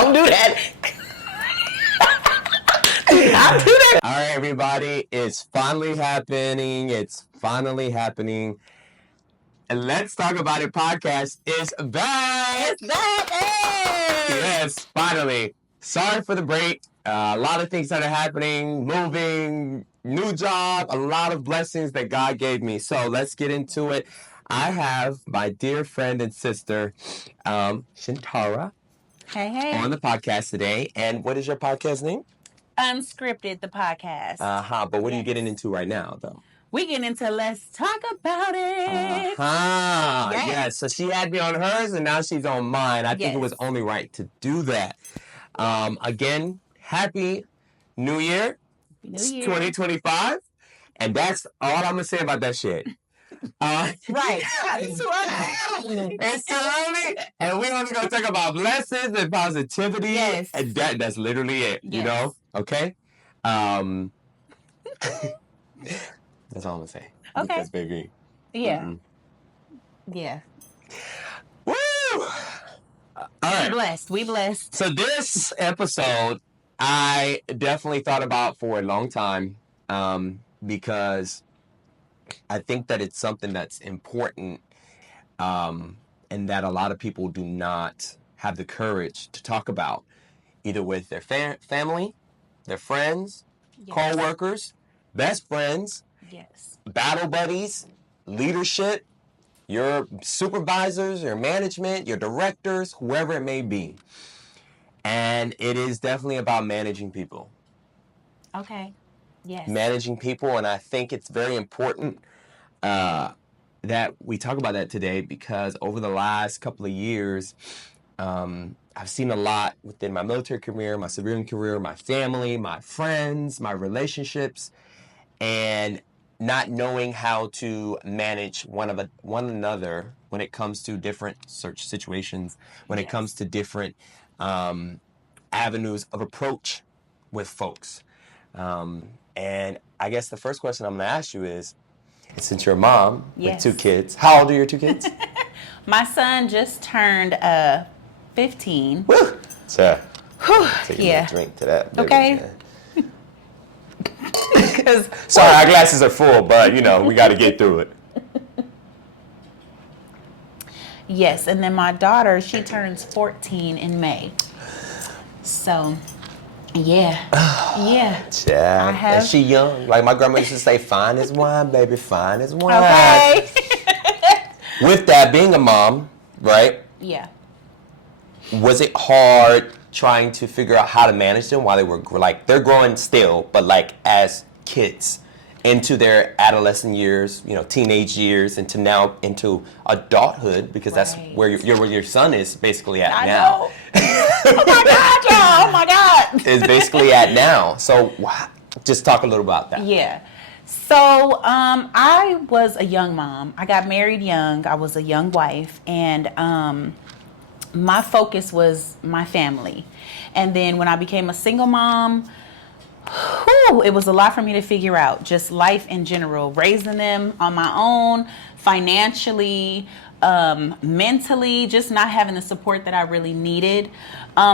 Don't do that. Do not do that. All right, everybody. It's finally happening. And Let's Talk About It podcast is back. It's back. Hey! Yes, finally. Sorry for the break. A lot of things that are happening, moving, new job, a lot of blessings that God gave me. So let's get into it. I have my dear friend and sister, Shintara, Hey. on the podcast today. And what is your podcast name? Unscripted, the podcast. But what are you getting into right now, though? We get into Let's Talk About It. Yes. So she had me on hers, and now she's on mine. I think it was only right to do that. Again, Happy New Year. It's 2025. And that's all I'm going to say about that shit. Right. It's too early. And we're only going to talk about blessings and positivity. Yes. And that's literally it, you know? Okay? That's all I'm going to say. Okay. Because, baby. Yeah. Mm-hmm. Yeah. Woo! All right. We blessed. So this episode, I definitely thought about for a long time because I think that it's something that's important and that a lot of people do not have the courage to talk about, either with their family, their friends, co-workers, best friends, battle buddies, leadership, your supervisors, your management, your directors, whoever it may be. And it is definitely about managing people. Okay. Yes. Managing people, and I think it's very important that we talk about that today because over the last couple of years, I've seen a lot within my military career, my civilian career, my family, my friends, my relationships, and not knowing how to manage one another when it comes to different search situations, when it comes to different avenues of approach with folks. And I guess the first question I'm going to ask you is, since you're a mom with 2 kids, how old are your 2 kids? My son just turned 15. Woo! So, take a drink to that. Baby. Okay. Sorry, our glasses are full, but, we got to get through it. Yes, and then my daughter, she turns 14 in May. So, yeah. Yeah. And she young. Like my grandma used to say, fine as wine, baby, fine as wine. Okay. With that, being a mom, right? Yeah. Was it hard trying to figure out how to manage them while they were, they're growing still, but, as kids into their adolescent years, teenage years, into adulthood, because that's where your son is basically at now. Oh my God, y'all! Oh my God! Is basically at now. So just talk a little about that. Yeah. So I was a young mom. I got married young. I was a young wife, and my focus was my family. And then when I became a single mom, it was a lot for me to figure out. Just life in general, raising them on my own, financially, mentally, just not having the support that I really needed.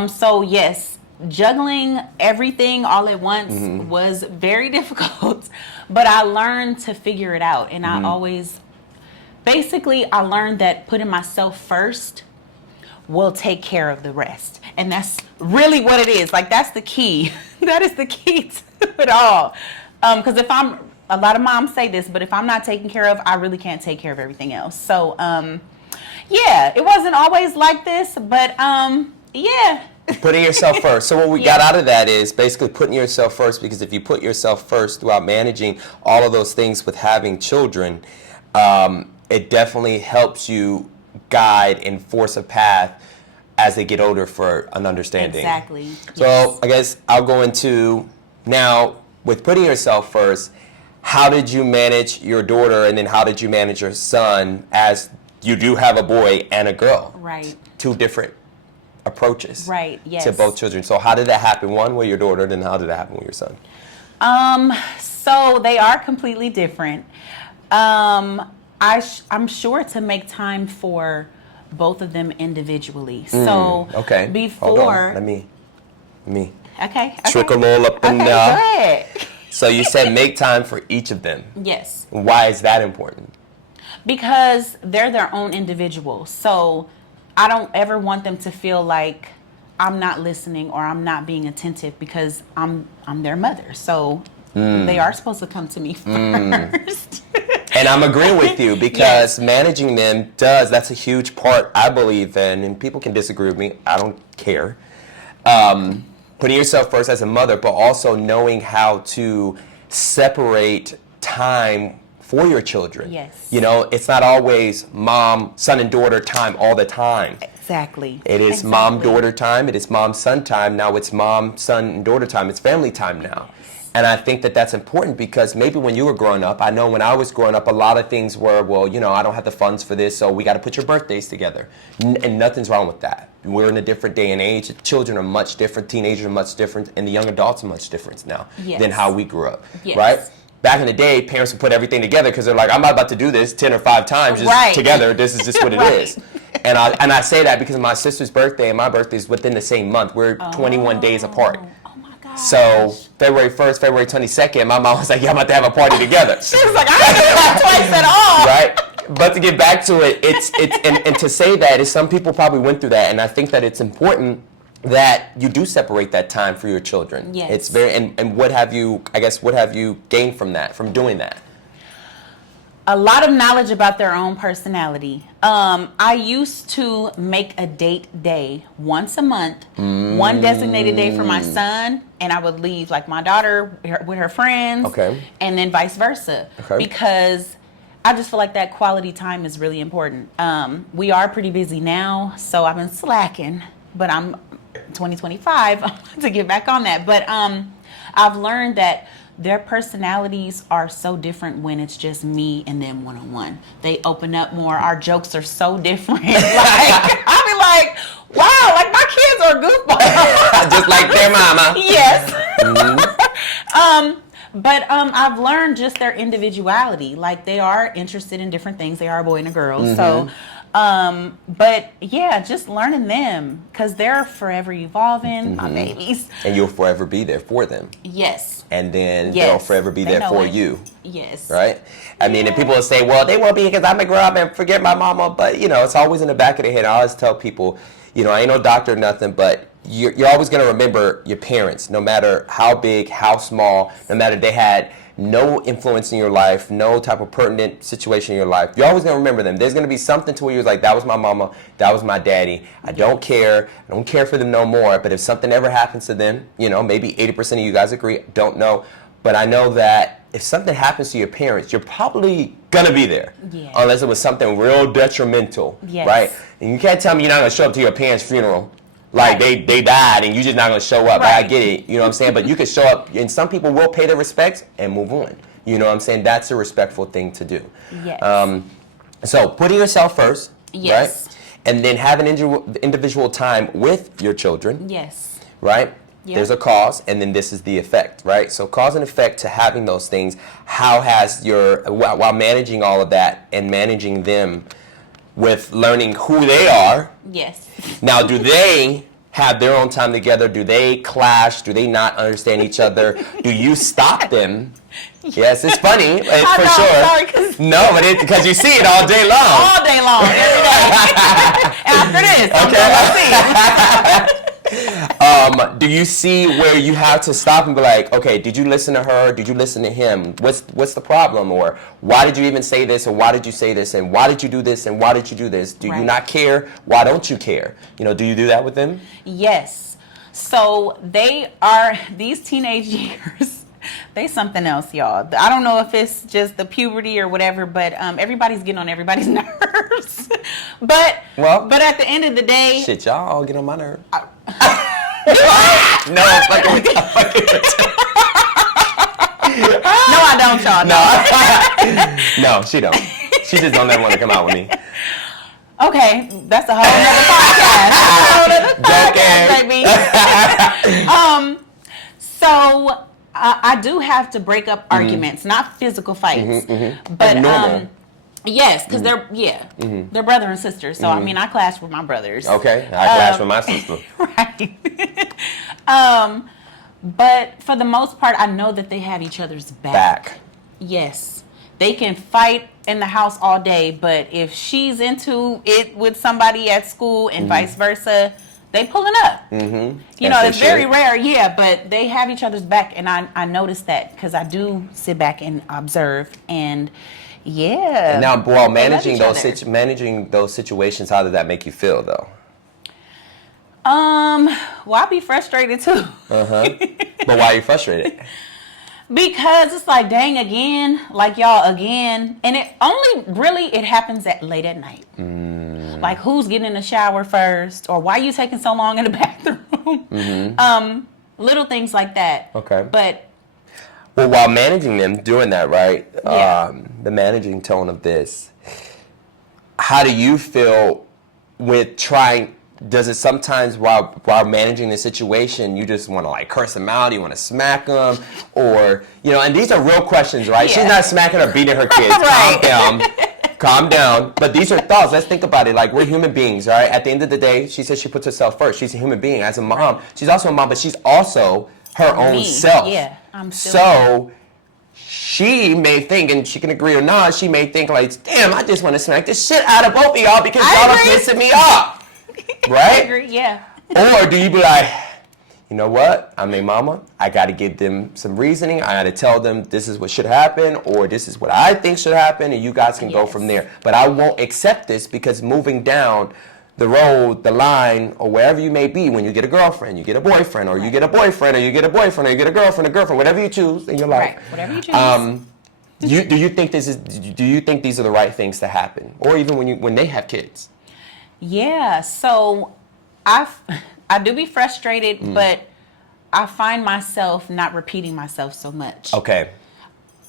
So yes, juggling everything all at once was very difficult, but I learned to figure it out. And I learned that putting myself first will take care of the rest. And that's really what it is. That's the key. That is the key to it all. Because a lot of moms say this, but if I'm not taken care of, I really can't take care of everything else. So, it wasn't always like this, but Putting yourself first. So what we got out of that is basically putting yourself first, because if you put yourself first throughout managing all of those things with having children, it definitely helps you guide and force a path as they get older for an understanding. Exactly. So I guess I'll go into now with putting yourself first. How did you manage your daughter, and then how did you manage your son, as you do have a boy and a girl? Right. 2 different approaches. Right. Yes. To both children. So how did that happen? One with your daughter, then how did that happen with your son? So they are completely different. I'm sure to make time for both of them individually. So okay. before, hold on. Let me okay, trickle all up and go down. ahead. So you said make time for each of them. Yes. Why is that important? Because they're their own individuals. So I don't ever want them to feel like I'm not listening or I'm not being attentive because I'm their mother. So they are supposed to come to me first. And I'm agreeing with you because managing them that's a huge part, I believe in, and people can disagree with me, I don't care. Putting yourself first as a mother, but also knowing how to separate time for your children. Yes. You know, it's not always mom, son, and daughter time all the time. Exactly. It is mom, daughter time. It is mom, son time. Now it's mom, son, and daughter time. It's family time now. And I think that that's important because maybe when you were growing up, I know when I was growing up, a lot of things were, well, you know, I don't have the funds for this, so we got to put your birthdays together. And nothing's wrong with that. We're in a different day and age. Children are much different. Teenagers are much different. And the young adults are much different now than how we grew up. Yes. Right? Back in the day, parents would put everything together because they're like, I'm not about to do this 10 or 5 times just together. This is just what it is. And I say that because my sister's birthday and my birthday is within the same month. We're 21 days apart. So February 1st, February 22nd, my mom was like, yeah, I'm about to have a party together. She was like, I didn't do that twice at all. Right? But to get back to it, it's and to say that is some people probably went through that, and I think that it's important that you do separate that time for your children. Yes. It's very and what have you gained from that, from doing that? A lot of knowledge about their own personality. I used to make a date day once a month, one designated day for my son, and I would leave like my daughter with her friends, and then vice versa, because I just feel like that quality time is really important. We are pretty busy now, so I've been slacking, but I'm 2025 to get back on that. But I've learned that their personalities are so different when it's just me and them one-on-one. They open up more. Our jokes are so different. Like, I'll be like, wow, like my kids are goofballs. Just like their mama. Yes. But I've learned just their individuality. Like they are interested in different things. They are a boy and a girl. So, but yeah, just learning them because they're forever evolving, my babies. And you'll forever be there for them. Yes. And then they'll forever be there for you. Yes. Right? I mean, and people will say, well, they won't be because I'm going to grow up and forget my mama. But, you know, it's always in the back of their head. I always tell people, you know, I ain't no doctor or nothing, but you're always going to remember your parents, no matter how big, how small, no matter they had no influence in your life, no type of pertinent situation in your life. You're always going to remember them. There's going to be something to where you're like, that was my mama, that was my daddy. I don't care for them no more. But if something ever happens to them, you know, maybe 80% of you guys agree, don't know. But I know that if something happens to your parents, you're probably going to be there. Yes. Unless it was something real detrimental, right? And you can't tell me you're not going to show up to your parents' funeral. Like they died and you're just not going to show up. I get it, you know what I'm saying? But you could show up, and some people will pay their respects and move on. You know what I'm saying? That's a respectful thing to do. Yes. So putting yourself first, yes, right? And then having individual time with your children. Yes. Right? Yep. There's a cause, and then this is the effect, right? So cause and effect to having those things. How has while managing all of that and managing them with learning who they are. Yes. Now, do they have their own time together? Do they clash? Do they not understand each other? Do you stop them? Yes, it's funny, for sure. Sorry, no, but it's because you see it all day long. All day long, every day. After this, do you see where you have to stop and be like, okay, did you listen to her? Did you listen to him? What's the problem? Or why did you even say this? Or why did you say this? And why did you do this? And why did you do this? Do you not care? Why don't you care? You know, do you do that with them? Yes. So these teenage years, they something else, y'all. I don't know if it's just the puberty or whatever, but everybody's getting on everybody's nerves. But at the end of the day, shit, y'all all get on my nerves. No, I'm fucking with you. No, I don't, y'all. No, she don't. She just don't ever want to come out with me. Okay, that's a whole other podcast. Baby. So I do have to break up arguments, not physical fights, but Yes, because they're brother and sister. So I mean, I clash with my brothers. Okay, I clash with my sister. Right. But for the most part, I know that they have each other's back. Yes. They can fight in the house all day, but if she's into it with somebody at school and vice versa, they pulling up. You know, it's very rare, but they have each other's back, and I noticed that because I do sit back and observe, and And now, while managing those situations, how did that make you feel, though? Well, I'd be frustrated too. But why are you frustrated? Because it's like, dang, again, like y'all again, and it happens late at night. Like, who's getting in the shower first, or why are you taking so long in the bathroom? Little things like that. Okay. But well, while managing them, doing that, right? The managing tone of this. How do you feel with trying? Does it sometimes, while managing the situation, you just want to like curse them out, you want to smack them, or and these are real questions, right? She's not smacking or beating her kids. Calm down. But these are thoughts. Let's think about it. Like, we're human beings, right? At the end of the day, she says she puts herself first. She's a human being. As a mom, she's also a mom, but she's also her own self. Yeah, I'm still so. She may think, and she can agree or not, she may think like, damn, I just want to smack the shit out of both of y'all because y'all are pissing me off. Right? I agree, yeah. Or do you be like, you know what? I'm a mama. I got to give them some reasoning. I got to tell them this is what should happen, or this is what I think should happen, and you guys can go from there. But I won't accept this because moving down the road, the line, or wherever you may be, when you get a girlfriend, you get a boyfriend, or you get a boyfriend, or you get a boyfriend, or you get a girlfriend, whatever you choose in your life. Right, whatever you choose. Do you think these are the right things to happen, or even when they have kids? Yeah, so I do be frustrated, but I find myself not repeating myself so much. Okay.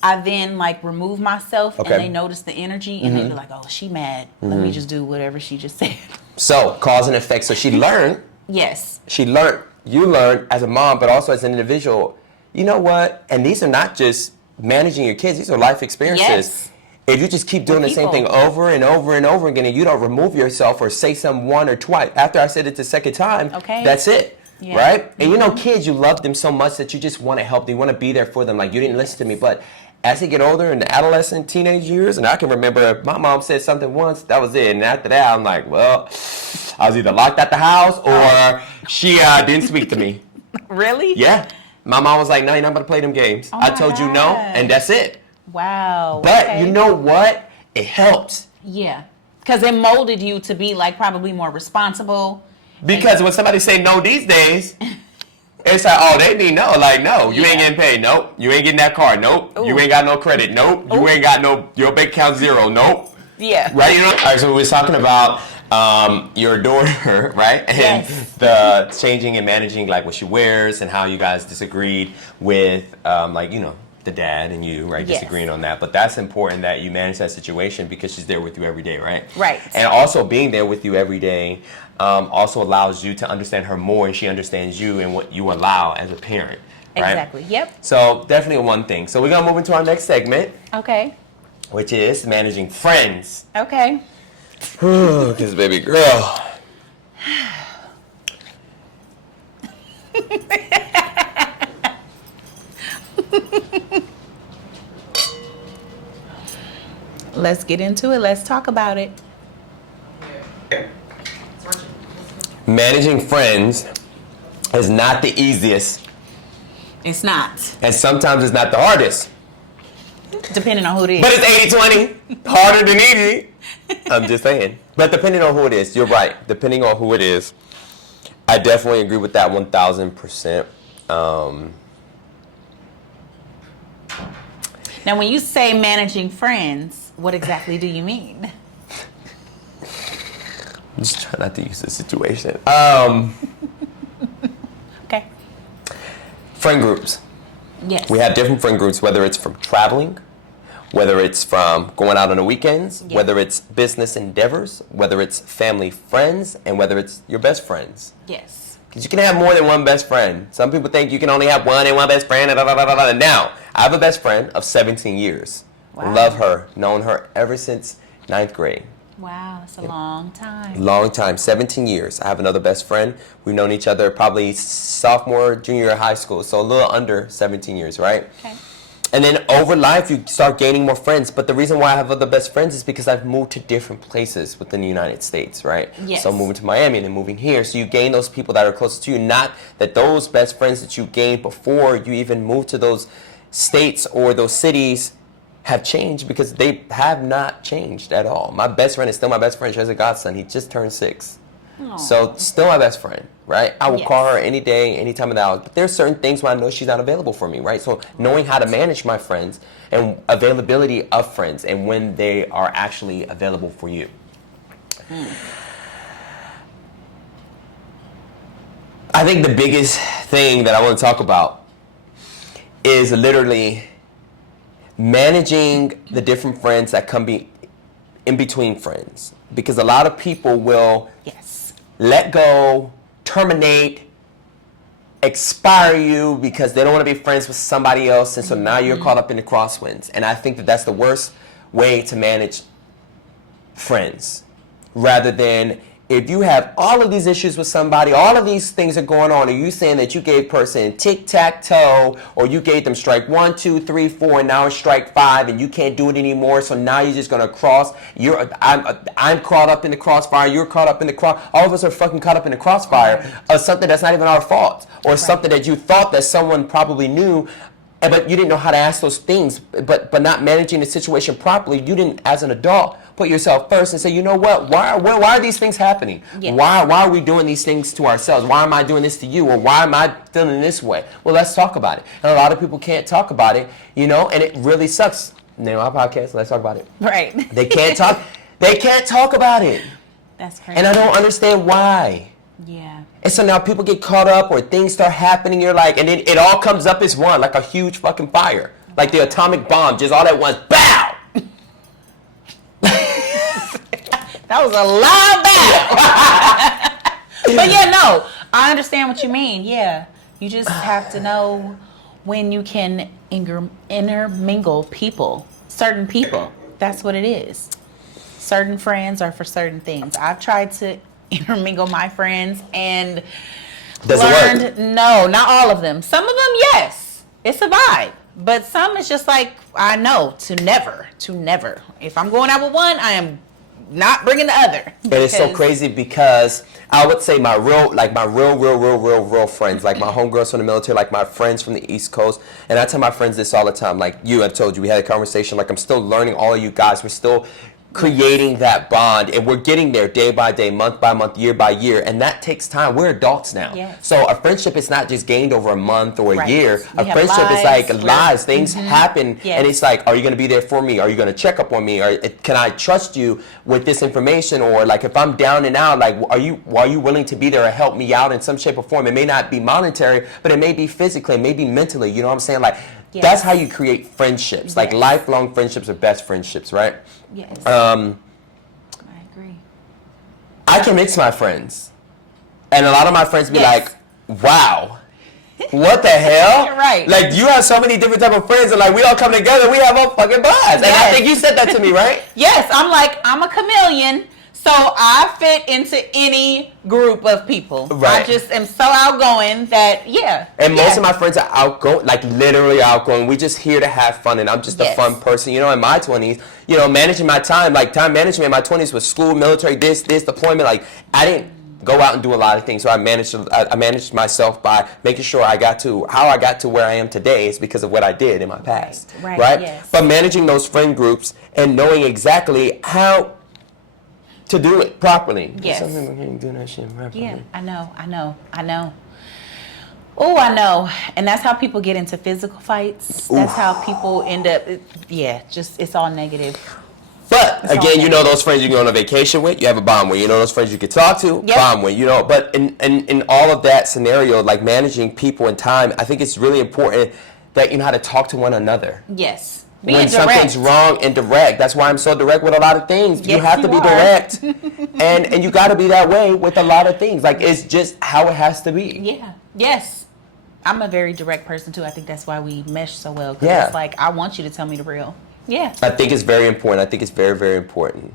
I then remove myself, and they notice the energy, and they be like, "Oh, she mad. Let me just do whatever she just said." So cause and effect. So she learned. Yes. She learned. You learned as a mom, but also as an individual. You know what? And these are not just managing your kids. These are life experiences. Yes. If you just keep doing the same thing over and over and over again, and you don't remove yourself or say something one or twice, after I said it the second time, that's it. Yeah. Right? And kids, you love them so much that you just want to help them. You want to be there for them. Like, you didn't listen to me. But as they get older in the adolescent, teenage years, and I can remember my mom said something once, that was it. And after that, I'm like, well, I was either locked at the house or she didn't speak to me. Really? Yeah. My mom was like, no, you're not going to play them games. I told you no, and that's it. Wow. But you know what? It helps. Yeah. Because it molded you to be probably more responsible. Because when somebody say no these days, it's like, oh, they mean no. Like, no, you ain't getting paid. Nope. You ain't getting that car. Nope. Ooh. You ain't got no credit. Nope. Ooh. You ain't got your bank account zero. Nope. Yeah. Right? All right, so we was talking about your daughter, right? And the changing and managing what she wears and how you guys disagreed with the dad and you, right? Disagreeing on that. But that's important that you manage that situation because she's there with you every day, right? Right. And also being there with you every day also allows you to understand her more, and she understands you and what you allow as a parent, right? Exactly. Yep. So definitely one thing. So we're going to move into our next segment. Okay. Which is managing friends. Okay. Because baby girl. Let's get into it. Let's talk about it. Managing friends is not the easiest. It's not. And sometimes it's not the hardest. Depending on who it is. But it's 80-20. Harder than easy. I'm just saying. But depending on who it is, you're right. Depending on who it is. I definitely agree with that 1,000%. Now, when you say managing friends, what exactly do you mean? I'm just trying not to use the situation. Okay. Friend groups. Yes. We have different friend groups, whether it's from traveling, whether it's from going out on the weekends, whether it's business endeavors, whether it's family friends, and whether it's your best friends. Yes. Because you can have more than one best friend. Some people think you can only have one and one best friend. Now, I have a best friend of 17 years. Wow. Love her. Known her ever since Ninth grade. Wow, it's a long time. Long time, 17 years. I have another best friend. We've known each other probably sophomore, junior year of high school, so a little under 17 years, right? Okay. And then over life, you start gaining more friends. But the reason why I have other best friends is because I've moved to different places within the United States, right? Yes. So moving to Miami and then moving here. So you gain those people that are close to you. Not that those best friends that you gained before you even moved to those states or those cities have changed, because they have not changed at all. My best friend is still my best friend. She has a godson. He just turned 6. Aww. So still my best friend, right? I will Yes. call her any day, any time of the hour. But there's certain things where I know she's not available for me, right? So knowing how to manage my friends and availability of friends and when they are actually available for you. I think the biggest thing that I want to talk about is literally managing the different friends that come in between friends. Because a lot of people will Yes. let go, terminate, expire you because they don't want to be friends with somebody else, and so now you're caught up in the crosswinds. And I think that that's the worst way to manage friends, rather than if you have all of these issues with somebody, all of these things are going on, are you saying that you gave person tic-tac-toe, or you gave them strike 1, 2, 3, 4, and now it's strike 5, and you can't do it anymore, so now you're just gonna cross, I'm caught up in the crossfire, you're caught up in the all of us are fucking caught up in the crossfire of something that's not even our fault, or something that you thought that someone probably knew, but you didn't know how to ask those things, but not managing the situation properly. You didn't, as an adult, put yourself first and say, you know what, why are these things happening? Yes. Why are we doing these things to ourselves? Why am I doing this to you? Or why am I feeling this way? Well, let's talk about it. And a lot of people can't talk about it, and it really sucks. Name of our podcast, let's talk about it. Right. They can't talk. They can't talk about it. That's crazy. And I don't understand why. Yeah. And so now people get caught up, or things start happening, you're like, and then it all comes up as one, like a huge fucking fire. Like the atomic bomb, just all at once, BOW! That was a loud bow. But yeah, no, I understand what you mean. Yeah. You just have to know when you can intermingle people, certain people. That's what it is. Certain friends are for certain things. I've tried to intermingle my friends and learned, no, not all of them. Some of them, yes, it's a vibe. But some is just like, I know to never. If I'm going out with one, I am not bringing the other. And it's so crazy because I would say my real friends, like my homegirls from the military, like my friends from the East Coast, and I tell my friends this all the time, like you, I've told you, we had a conversation, like I'm still learning all of you guys, we're still creating that bond, and we're getting there day by day, month by month, year by year, and that takes time. We're adults now. Yes. So a friendship is not just gained over a month or a year. We A have friendship is lives. like lives. Things happen, Yes. and it's like, are you going to be there for me? Are you going to check up on me? Or can I trust you with this information? Or like if I'm down and out, like are you willing to be there or help me out in some shape or form? It may not be monetary, but it may be physically, it may be mentally. You know what I'm saying? Like Yes. that's how you create friendships. Like Yes. lifelong friendships are best friendships, right? Yes. I agree. I can mix my friends. And a lot of my friends be Yes. like, wow, what the hell? You're right. Like, you have so many different type of friends, and like, we all come together, we have a fucking blast. And I Yes. think you said that to me, right? Yes, I'm like, I'm a chameleon, so I fit into any group of people. Right. I just am so outgoing that, yeah. And yeah. most of my friends are outgoing, like literally outgoing. We just here to have fun, and I'm just a Yes. fun person. You know, in my 20s, you know, managing my time, like time management in my 20s was school, military, this deployment. Like, I didn't go out and do a lot of things. So I managed myself by making sure how I got to where I am today is because of what I did in my past. Right, yes. But managing those friend groups and knowing exactly how to do it properly. Yes. Some people can't do that shit properly. Yeah, I know. Oh, I know. And that's how people get into physical fights. That's how people end up, it's all negative. But It's all again, you know negative. those friends you go on a vacation with, you have a bond with. You know those friends you can talk to, Yep. bond with. You know, but in all of that scenario, like managing people and time, I think it's really important that you know how to talk to one another. Yes. When Being direct. something's wrong and direct. That's why I'm so direct with a lot of things. You Yes, have to you be are. direct. and you got to be that way with a lot of things. Like, it's just how it has to be. Yeah. Yes. I'm a very direct person too. I think that's why we mesh so well. 'Cause Yeah. it's like, I want you to tell me the real. Yeah. I think it's very important. I think it's very, very important.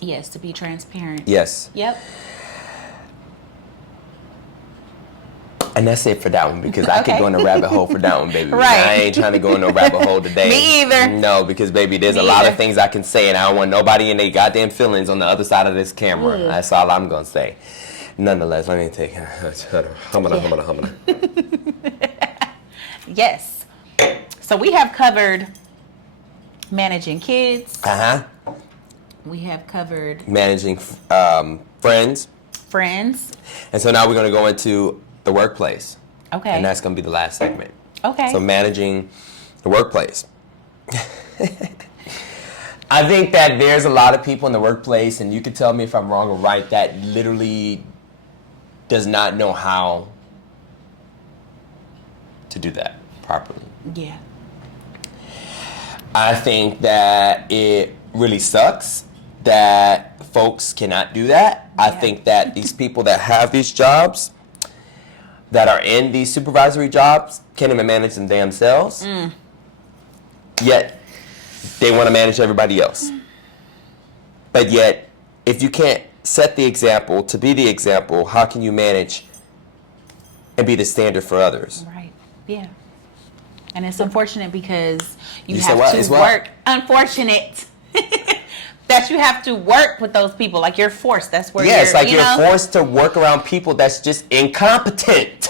Yes, to be transparent. Yes. Yep. And that's it for that one, because I could go in a rabbit hole for that one, baby. Right. I ain't trying to go in no rabbit hole today. Me either. No, because, baby, there's a lot of things I can say, and I don't want nobody in their goddamn feelings on the other side of this camera. Ugh. That's all I'm going to say. Nonetheless, let me take humana. Yes. So we have covered managing kids. Uh-huh. We have covered Managing friends. friends. And so now we're going to go into the workplace. Okay. And that's going to be the last segment. Okay. So managing the workplace. I think that there's a lot of people in the workplace, and you can tell me if I'm wrong or right, that literally does not know how to do that properly. Yeah. I think that it really sucks that folks cannot do that. I think that these people that have these jobs, that are in these supervisory jobs, can't even manage them themselves. Yet they want to manage everybody else. But yet, if you can't set the example to be the example, how can you manage and be the standard for others? Right. Yeah. And it's unfortunate because you said have what? to work. Unfortunate that you have to work with those people. Like you're forced. That's where it's like you're forced to work around people that's just incompetent.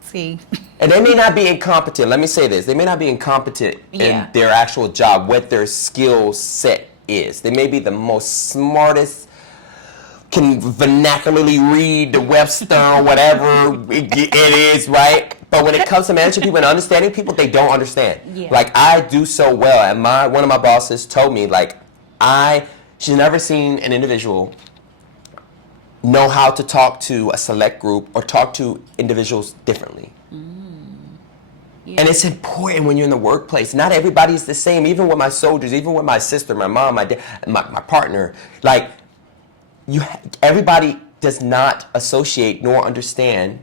See. And they may not be incompetent. Let me say this. They may not be incompetent in their actual job, what their skill set is. They may be the most smartest, can vernacularly read the Webster or whatever it is, right? But when it comes to managing people and understanding people, they don't understand. Yeah. Like, I do so well, and one of my bosses told me, like, she's never seen an individual know how to talk to a select group or talk to individuals differently. Yeah. And it's important when you're in the workplace. Not everybody's the same, even with my soldiers, even with my sister, my mom, my dad, my partner. Like, everybody does not associate nor understand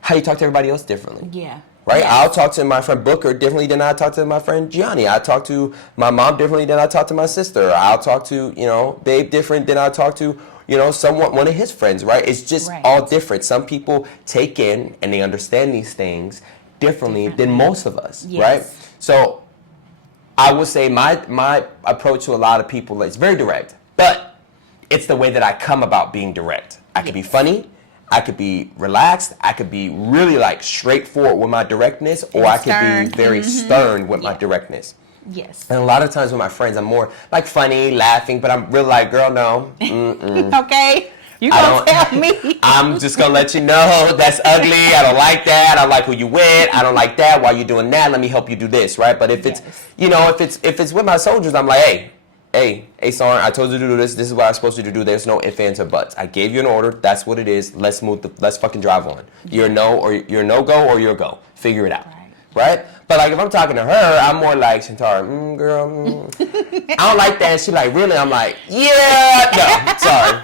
how you talk to everybody else differently. Yeah. Right? Yes. I'll talk to my friend Booker differently than I talk to my friend Gianni. I talk to my mom differently than I talk to my sister. I'll talk to, Babe different than I talk to, one of his friends, right? It's just all different. Some people take in and they understand these things differently than most of us, right? So I would say my approach to a lot of people is very direct, but it's the way that I come about being direct. I could be funny, I could be relaxed, I could be really like straightforward with my directness, or I could be very stern with my directness. Yes. And a lot of times with my friends, I'm more like funny, laughing, but I'm real like, girl, no. Okay. You gonna tell me. I'm just gonna let you know that's ugly. I don't like that. I don't like who you with. I don't like that. Why you doing that? Let me help you do this, right? But if it's, if it's with my soldiers, I'm like, hey, Sarn, I told you to do this. This is what I'm supposed to do. There's no ifs, ands, or buts. I gave you an order. That's what it is. Let's fucking drive on. You're no go or you're a go. Figure it out, right? But like if I'm talking to her, I'm more like, Shintara, girl, I don't like that. And she like, really? I'm like, yeah, no, sorry.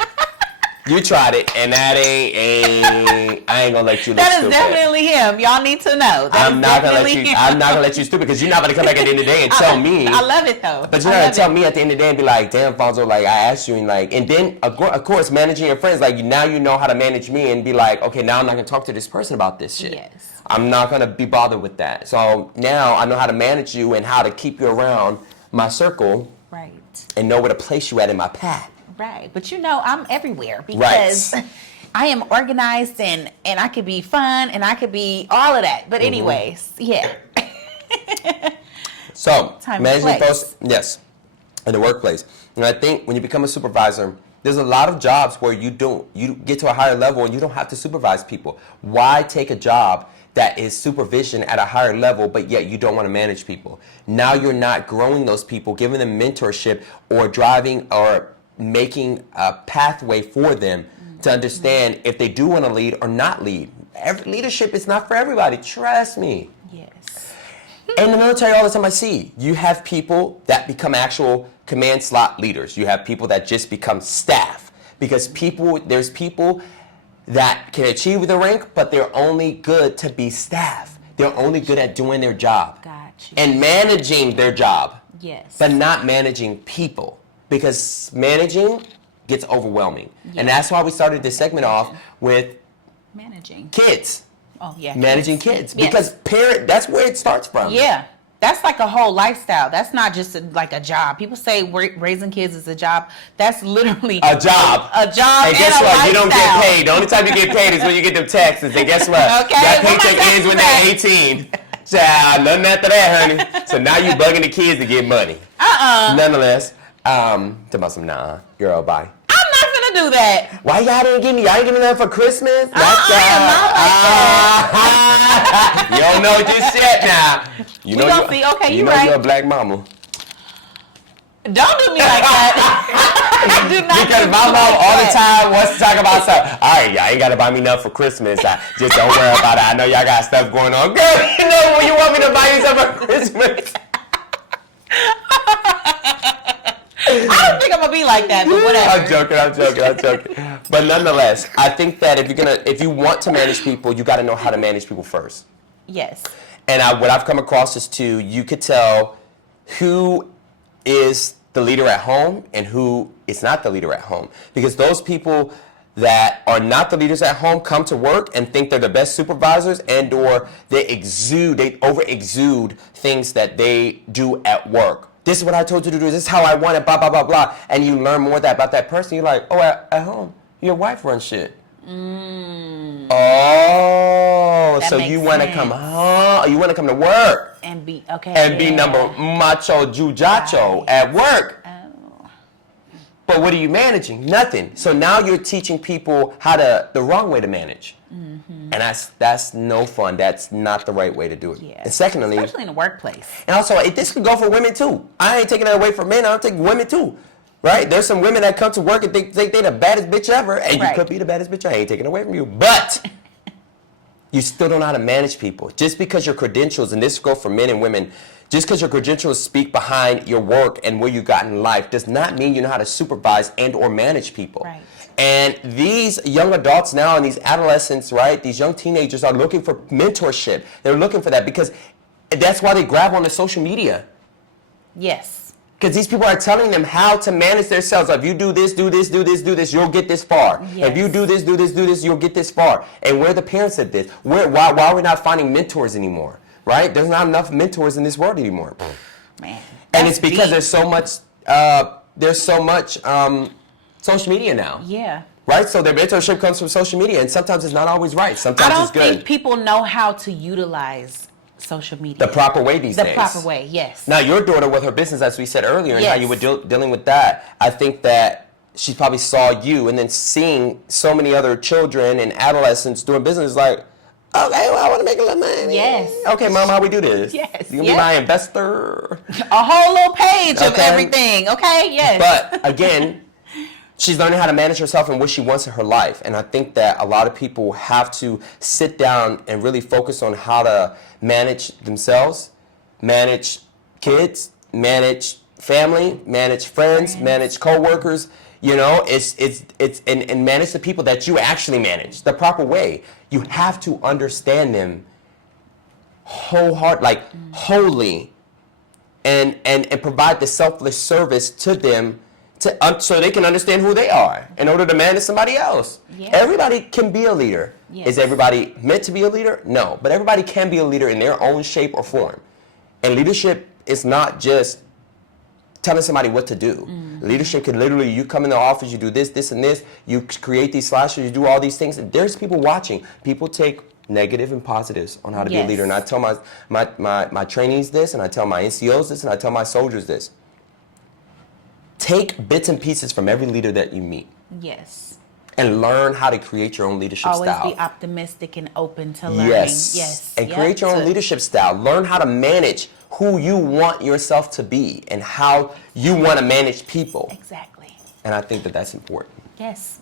You tried it, and that I ain't gonna let you look That is stupid. Definitely him. Y'all need to know. I'm not gonna let you stupid, because you're not gonna come back at the end of the day and tell me. I love it though. But you're not gonna tell me at the end of the day and be like, damn, Alphonso, like I asked you, and then of course managing your friends, like now you know how to manage me and be like, okay, now I'm not gonna talk to this person about this shit. Yes. I'm not gonna be bothered with that. So now I know how to manage you and how to keep you around my circle. Right. And know where to place you at in my path. Right, but I'm everywhere because I am organized and I could be fun and I could be all of that. But anyways, yeah. So Time managing folks, yes, in the workplace. And I think when you become a supervisor, there's a lot of jobs where you get to a higher level and you don't have to supervise people. Why take a job that is supervision at a higher level, but yet you don't want to manage people? Now you're not growing those people, giving them mentorship or driving or making a pathway for them to understand if they do want to lead or not lead. Leadership is not for everybody. Trust me. Yes. In the military, all the time I see, you have people that become actual command slot leaders. You have people that just become staff, because there's people that can achieve the rank, but they're only good to be staff. They're only good at doing their job. Gotcha. and managing their job. Yes. But not managing people, because managing gets overwhelming. Yes. And that's why we started this segment off with managing kids. Oh, yeah. Managing kids. Because that's where it starts from. Yeah. That's like a whole lifestyle. That's not just like a job. People say raising kids is a job. That's literally a job. A job and guess what? Lifestyle. You don't get paid. The only time you get paid is when you get them taxes. And guess what? Okay. That paycheck ends when they're 18. Child, nothing after that, honey. So now you bugging the kids to get money. Nonetheless, talking about some girl, bye. I'm not gonna do that. Why y'all didn't give me? Y'all ain't give me nothing for Christmas? That's you don't know just yet now. You know don't see. Okay, you know right. You're a black mama. Don't do me like that. Do not because my mom all the time wants to talk about stuff. All right, y'all ain't got to buy me nothing for Christmas. Just don't worry about it. I know y'all got stuff going on. Girl, you know when you want me to buy you something for Christmas. I don't think I'm gonna be like that, but whatever. I'm joking. But nonetheless, I think that if you want to manage people, you got to know how to manage people first. Yes. And what I've come across is you could tell who is the leader at home and who is not the leader at home. Because those people that are not the leaders at home come to work and think they're the best supervisors, and or they over exude things that they do at work. This is what I told you to do. This is how I want it, blah, blah, blah, blah. And you learn more about that person. You're like, oh, at home, your wife runs shit. Oh, that so you want to come home, you want to come to work and be be number macho jujacho at work. Oh. But what are you managing? Nothing. So now you're teaching people the wrong way to manage. And that's no fun. That's not the right way to do it. Yeah. And secondly, especially in the workplace. And also, this could go for women too. I ain't taking that away from men. I'm taking women too. Right? There's some women that come to work and think they're the baddest bitch ever, and you could be the baddest bitch. I ain't taking it away from you, but you still don't know how to manage people. Just because your credentials, and this goes for men and women, just because your credentials speak behind your work and where you got in life does not mean you know how to supervise and or manage people. Right. And these young adults now and these adolescents, right, these young teenagers are looking for mentorship. They're looking for that because that's why they grab onto social media. Yes. Because these people are telling them how to manage themselves. If you do this, do this, do this, do this, you'll get this far. Yes. If you do this, do this, do this, you'll get this far. And where are the parents of this? Why are we not finding mentors anymore? Right? There's not enough mentors in this world anymore. Man. And it's because there's so much social media now. Yeah. Right? So their mentorship comes from social media, and sometimes it's not always right. Sometimes it's good. I don't think people know how to utilize social media. The proper way these days. The proper way, yes. Now, your daughter with her business, as we said earlier, and how you were dealing with that, I think that she probably saw you and then seeing so many other children and adolescents doing business like, okay, well, I want to make a little money. Yes. Okay, Mom, how we do this? Yes. You can be my investor. A whole little page of everything. Okay, yes. But, again, she's learning how to manage herself and what she wants in her life. And I think that a lot of people have to sit down and really focus on how to manage themselves, manage kids, manage family, manage friends, manage coworkers. You know, and manage the people that you actually manage the proper way. You have to understand them wholly, and provide the selfless service to them so they can understand who they are in order to manage somebody else. Yes. Everybody can be a leader. Yes. Is everybody meant to be a leader? No, but everybody can be a leader in their own shape or form. And leadership is not just telling somebody what to do. Leadership can literally, you come in the office, you do this, this, and this, you create these slashers, you do all these things, and there's people watching. People take negative and positives on how to be a leader. And I tell my trainees this, and I tell my NCOs this, and I tell my soldiers this. Take bits and pieces from every leader that you meet. Yes. And learn how to create your own leadership style. Always be optimistic and open to learning. Yes. And create your own leadership style. Learn how to manage who you want yourself to be and how you want to manage people. Exactly. And I think that that's important. Yes.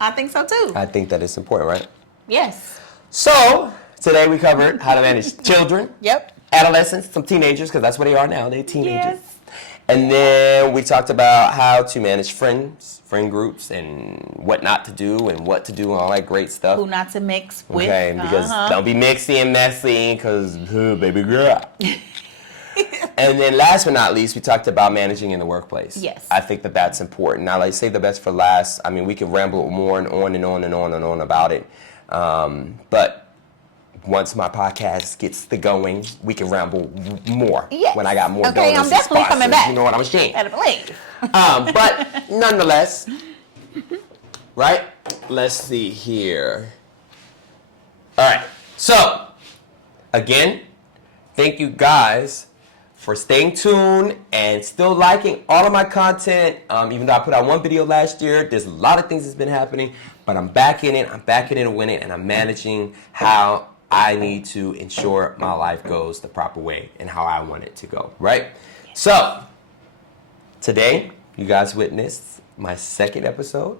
I think so too. I think that it's important, right? Yes. So, today we covered how to manage children. Yep. Adolescents, some teenagers, because that's what they are now. They're teenagers. Yes. And then we talked about how to manage friends, friend groups, and what not to do and what to do and all that great stuff. Who not to mix with. Okay, because don't be mixy and messy because, baby girl. And then last but not least, we talked about managing in the workplace. Yes. I think that that's important. Now, like, save the best for last. I mean, we could ramble more and on and on and on and on about it. But once my podcast gets the going, we can ramble more. Yes. When I got more okay, donors I'm definitely and coming sponsors, back. you know what I'm saying? Better believe. But nonetheless, right? Let's see here. All right. So, again, thank you guys for staying tuned and still liking all of my content. Even though I put out one video last year, there's a lot of things that's been happening, but I'm back in it. I'm back in it and winning, and I'm managing how I need to ensure my life goes the proper way and how I want it to go, right? So, today, you guys witnessed my second episode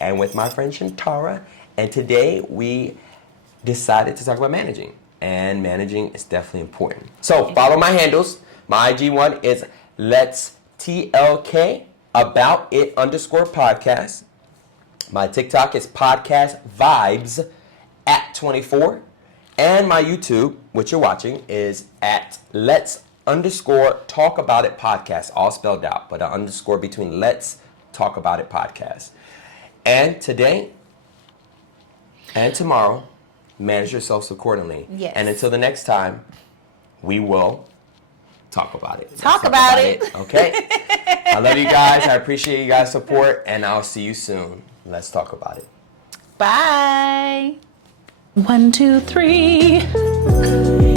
and with my friend Shintara, and today we decided to talk about managing, and managing is definitely important. So, follow my handles. My IG one is Let's TLK About It _podcast. My TikTok is Podcast Vibes at 24. And my YouTube, which you're watching, is at Let's _Talk About It podcast, all spelled out, but an underscore between Let's Talk About It podcast. And today and tomorrow, manage yourselves accordingly. Yes. And until the next time, we will talk about it. Talk about it. Okay? I love you guys. I appreciate you guys' support, and I'll see you soon. Let's talk about it. Bye. 1, 2, 3.